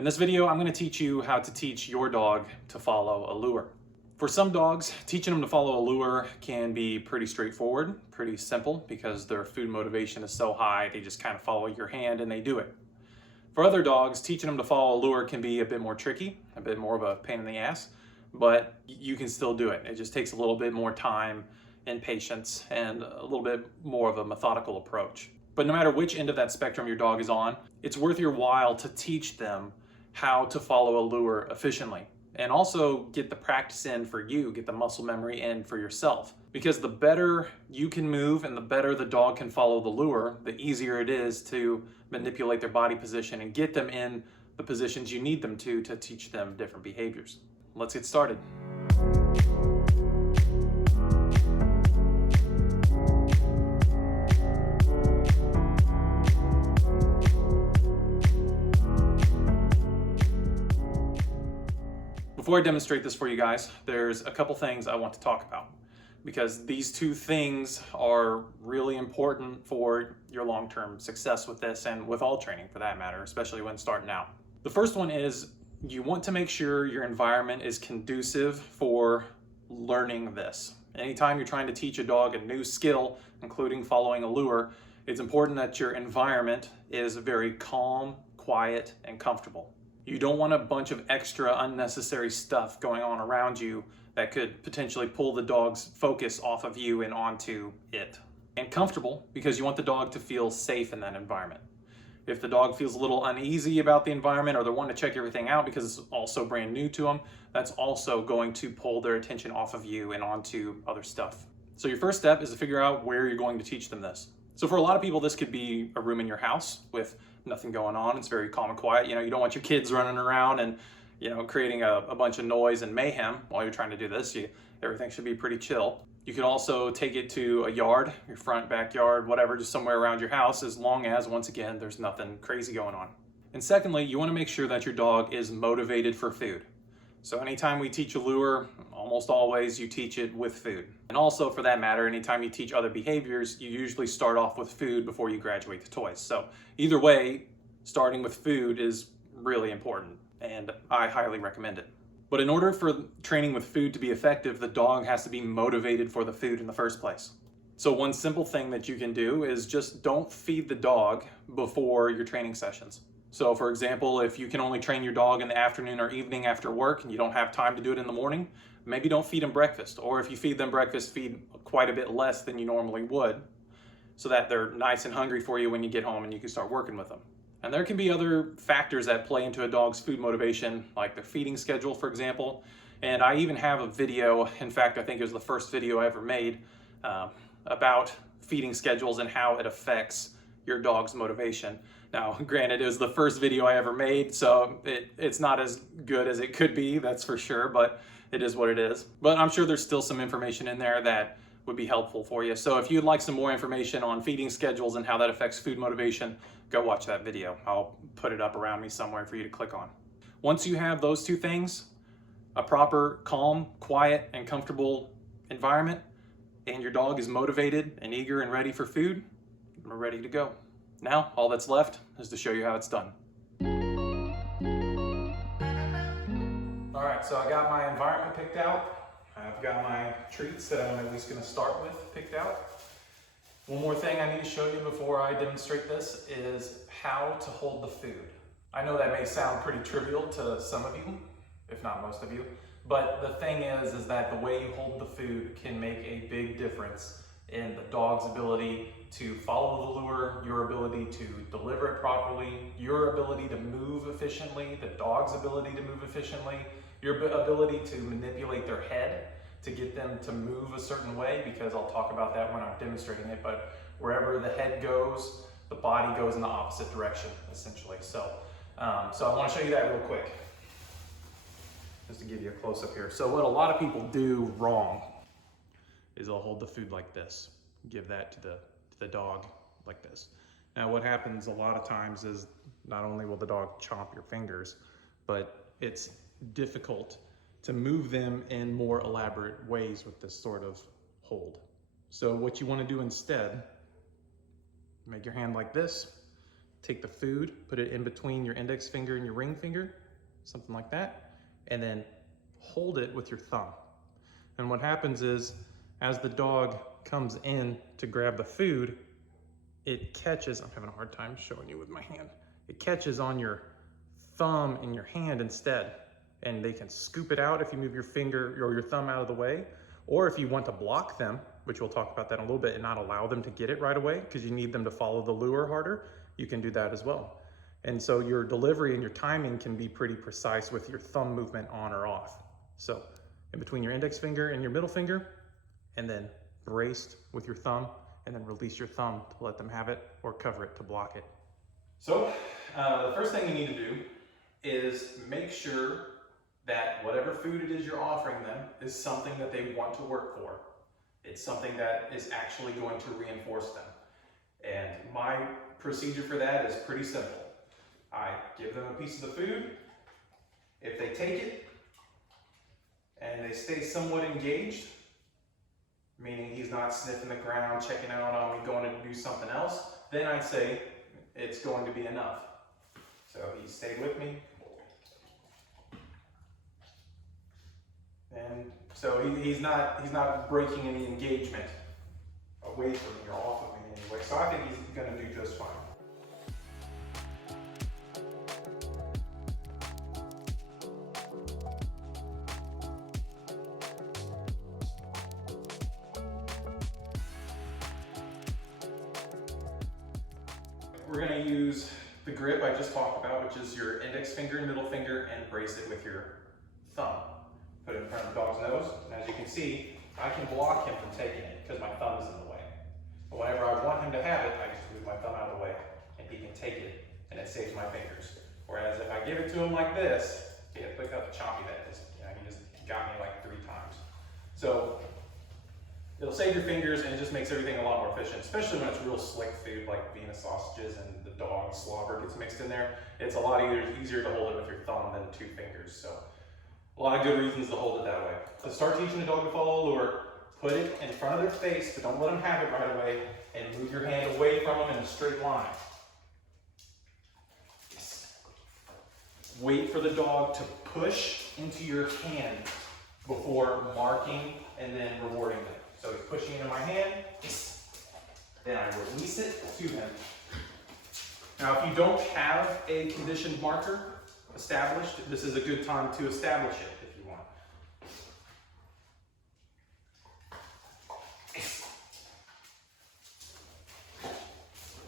In this video, I'm going to teach you how to teach your dog to follow a lure. For some dogs, teaching them to follow a lure can be pretty straightforward, pretty simple, because their food motivation is so high, they just kind of follow your hand and they do it. For other dogs, teaching them to follow a lure can be a bit more tricky, a bit more of a pain in the ass, but you can still do it. It just takes a little bit more time and patience and a little bit more of a methodical approach. But no matter which end of that spectrum your dog is on, it's worth your while to teach them how to follow a lure efficiently, and also get the practice in for you, get the muscle memory in for yourself. Because the better you can move and the better the dog can follow the lure, the easier it is to manipulate their body position and get them in the positions you need them to teach them different behaviors. Let's get started. Before I demonstrate this for you guys, there's a couple things I want to talk about, because these two things are really important for your long-term success with this and with all training for that matter, especially when starting out. The first one is you want to make sure your environment is conducive for learning this. Anytime you're trying to teach a dog a new skill, including following a lure, it's important that your environment is very calm, quiet, and comfortable. You don't want a bunch of extra unnecessary stuff going on around you that could potentially pull the dog's focus off of you and onto it. And comfortable, because you want the dog to feel safe in that environment. If the dog feels a little uneasy about the environment, or they're wanting to check everything out because it's also brand new to them, that's also going to pull their attention off of you and onto other stuff. So your first step is to figure out where you're going to teach them this. So for a lot of people, this could be a room in your house with nothing going on. It's very calm and quiet. You don't want your kids running around and creating a bunch of noise and mayhem while you're trying to do this. Everything should be pretty chill. You can also take it to a yard, your front, backyard, whatever, just somewhere around your house, as long as, once again, there's nothing crazy going on. And secondly, you want to make sure that your dog is motivated for food. So anytime we teach a lure, almost always you teach it with food. And also, for that matter, anytime you teach other behaviors, you usually start off with food before you graduate to toys. So either way, starting with food is really important, and I highly recommend it. But in order for training with food to be effective, the dog has to be motivated for the food in the first place. So one simple thing that you can do is just don't feed the dog before your training sessions. So for example, if you can only train your dog in the afternoon or evening after work and you don't have time to do it in the morning, maybe don't feed them breakfast. Or if you feed them breakfast, feed quite a bit less than you normally would, so that they're nice and hungry for you when you get home and you can start working with them. And there can be other factors that play into a dog's food motivation, like their feeding schedule, for example. And I even have a video, in fact, I think it was the first video I ever made, about feeding schedules and how it affects your dog's motivation. Now, granted, it was the first video I ever made, so it's not as good as it could be, that's for sure, but it is what it is. But I'm sure there's still some information in there that would be helpful for you. So if you'd like some more information on feeding schedules and how that affects food motivation, go watch that video. I'll put it up around me somewhere for you to click on. Once you have those two things, a proper, calm, quiet, and comfortable environment, and your dog is motivated and eager and ready for food, we're ready to go. Now, all that's left is to show you how it's done. All right, so I got my environment picked out. I've got my treats that I'm at least gonna start with picked out. One more thing I need to show you before I demonstrate this is how to hold the food. I know that may sound pretty trivial to some of you, if not most of you, but the thing is that the way you hold the food can make a big difference in the dog's ability to follow the lure, your ability to deliver it properly, your ability to move efficiently, the dog's ability to move efficiently, your ability to manipulate their head to get them to move a certain way, because I'll talk about that when I'm demonstrating it, but wherever the head goes, the body goes in the opposite direction, essentially. So I want to show you that real quick, just to give you a close-up here. So what a lot of people do wrong is they'll hold the food like this, give that to the dog like this. Now what happens a lot of times is not only will the dog chomp your fingers, but it's difficult to move them in more elaborate ways with this sort of hold. So what you want to do instead, make your hand like this, take the food, put it in between your index finger and your ring finger, something like that, and then hold it with your thumb. And what happens is, as the dog comes in to grab the food, it catches, I'm having a hard time showing you with my hand, it catches on your thumb and your hand instead. And they can scoop it out if you move your finger or your thumb out of the way. Or if you want to block them, which we'll talk about that in a little bit, and not allow them to get it right away because you need them to follow the lure harder, you can do that as well. And so your delivery and your timing can be pretty precise with your thumb movement on or off. So in between your index finger and your middle finger, and then braced with your thumb, and then release your thumb to let them have it or cover it to block it. So the first thing you need to do is make sure that whatever food it is you're offering them is something that they want to work for. It's something that is actually going to reinforce them. And my procedure for that is pretty simple. I give them a piece of the food. If they take it and they stay somewhat engaged, meaning he's not sniffing the ground, checking out on me, going to do something else, then I'd say it's going to be enough. So he stayed with me. And so he's not breaking any engagement away from me or off of me anyway. So I think he's going to do just fine. We're going to use the grip I just talked about, which is your index finger and middle finger, and brace it with your thumb. Put it in front of the dog's nose, and as you can see, I can block him from taking it because my thumb is in the way. But whenever I want him to have it, I just move my thumb out of the way, and he can take it, and it saves my fingers. Whereas if I give it to him like this, look how choppy that is. He just got me like 3 times. So it'll save your fingers, and it just makes everything a lot more efficient, especially when it's real slick food like Vienna sausages and the dog slobber gets mixed in there. It's a lot easier to hold it with your thumb than 2 fingers. So a lot of good reasons to hold it that way. To start teaching a dog to follow a lure, put it in front of their face, but don't let them have it right away, and move your hand away from them in a straight line. Yes. Wait for the dog to push into your hand before marking and then rewarding them. So he's pushing into my hand, then I release it to him. Now if you don't have a conditioned marker established, this is a good time to establish it if you want.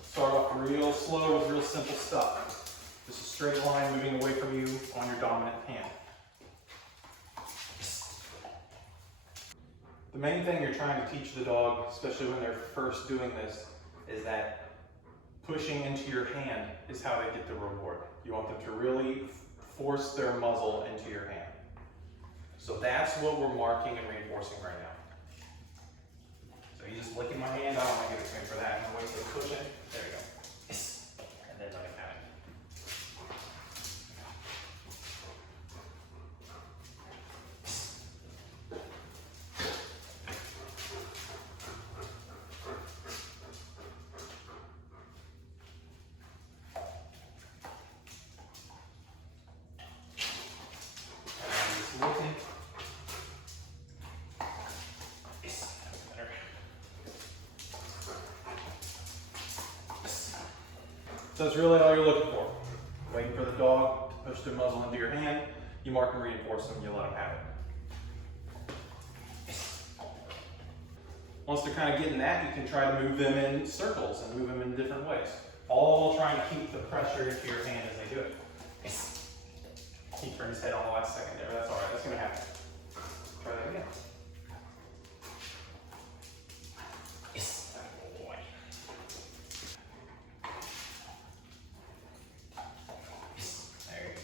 Start off real slow with real simple stuff. Just a straight line moving away from you on your dominant hand. The main thing you're trying to teach the dog, especially when they're first doing this, is that pushing into your hand is how they get the reward. You want them to really force their muzzle into your hand. So that's what we're marking and reinforcing right now. So you just licking my hand, I don't want to give it to him for that. I'm going to wait till it's pushing. There you go. Yes. And then let him have it. So that's really all you're looking for. Waiting for the dog to push their muzzle into your hand. You mark and reinforce them, you let them have it. Once they're kind of getting that, you can try to move them in circles and move them in different ways. All trying to keep the pressure into your hand as they do it. He turned his head on the last second there, but that's all right, that's going to happen. Try that again. Yes. Oh boy. Yes. There you go.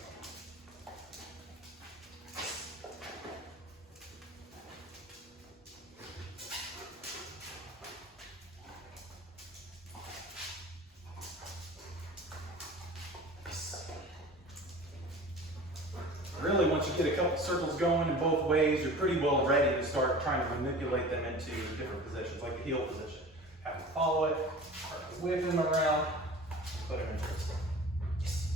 Really, once you get a couple circles going in both ways, you're pretty well ready to start trying to manipulate them into different positions, like the heel position. Have them follow it, whip them around, Put him in first. Yes.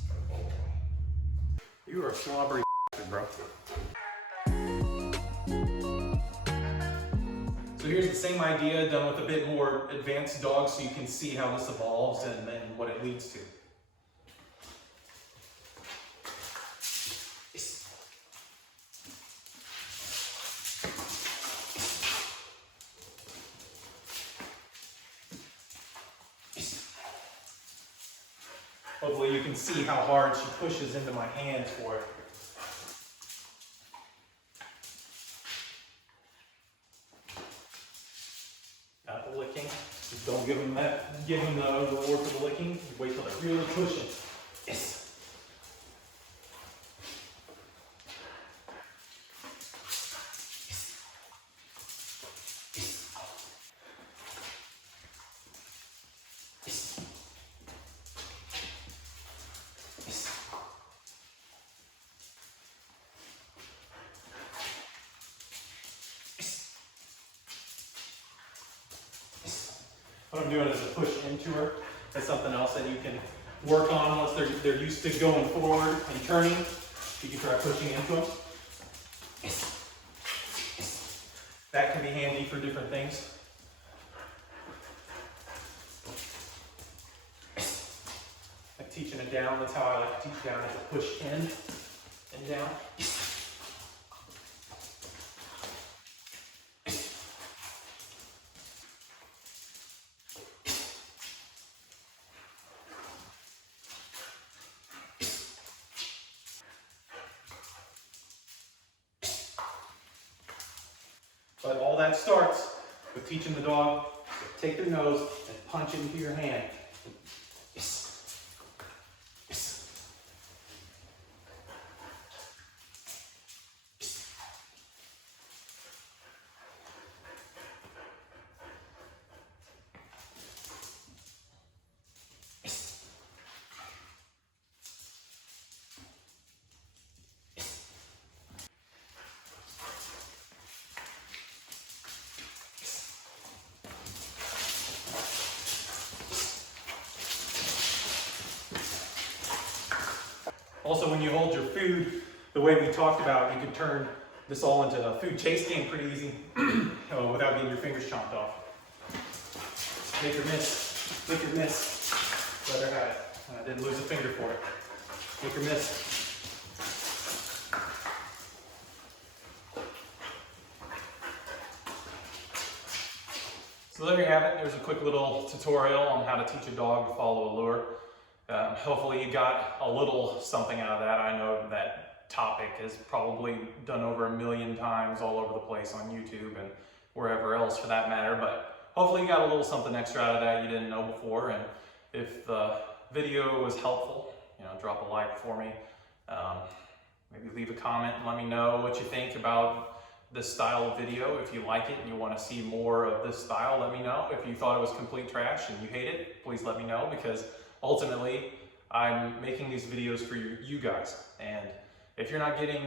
You are a slobbery bro. So here's the same idea done with a bit more advanced dogs so you can see how this evolves and then what it leads to. Hopefully you can see how hard she pushes into my hands for it. Got the licking. Just don't give him that. Give him the reward for the licking. You wait till they're really pushing. Yes. What I'm doing is a push into her. That's something else that you can work on once they're used to going forward and turning. You can try pushing into them. That can be handy for different things. Like teaching it down, that's how I like to teach down, is a push in and down. But all that starts with teaching the dog to take their nose and punch it into your hand. Yes. Yes. Also, when you hold your food, the way we talked about, you can turn this all into a food chase game pretty easy without getting your fingers chomped off. Make her miss. Make her miss. Let her have it. I didn't lose a finger for it. Make her miss. So there you have it. There's a quick little tutorial on how to teach a dog to follow a lure. Hopefully you got a little something out of that. I know that topic is probably done over 1 million times all over the place on YouTube and wherever else for that matter, but hopefully you got a little something extra out of that you didn't know before. And if the video was helpful, drop a like for me. Maybe leave a comment and let me know what you think about this style of video. If you like it and you want to see more of this style, let me know. If you thought it was complete trash and you hate it, please let me know, because ultimately, I'm making these videos for you guys. And if you're not getting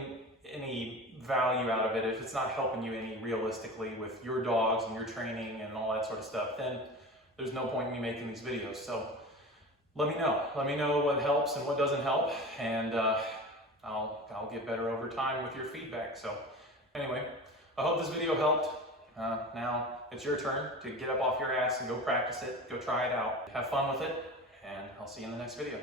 any value out of it, if it's not helping you any realistically with your dogs and your training and all that sort of stuff, then there's no point in me making these videos. So let me know. Let me know what helps and what doesn't help. And I'll get better over time with your feedback. So anyway, I hope this video helped. Now it's your turn to get up off your ass and go practice it. Go try it out. Have fun with it. And I'll see you in the next video.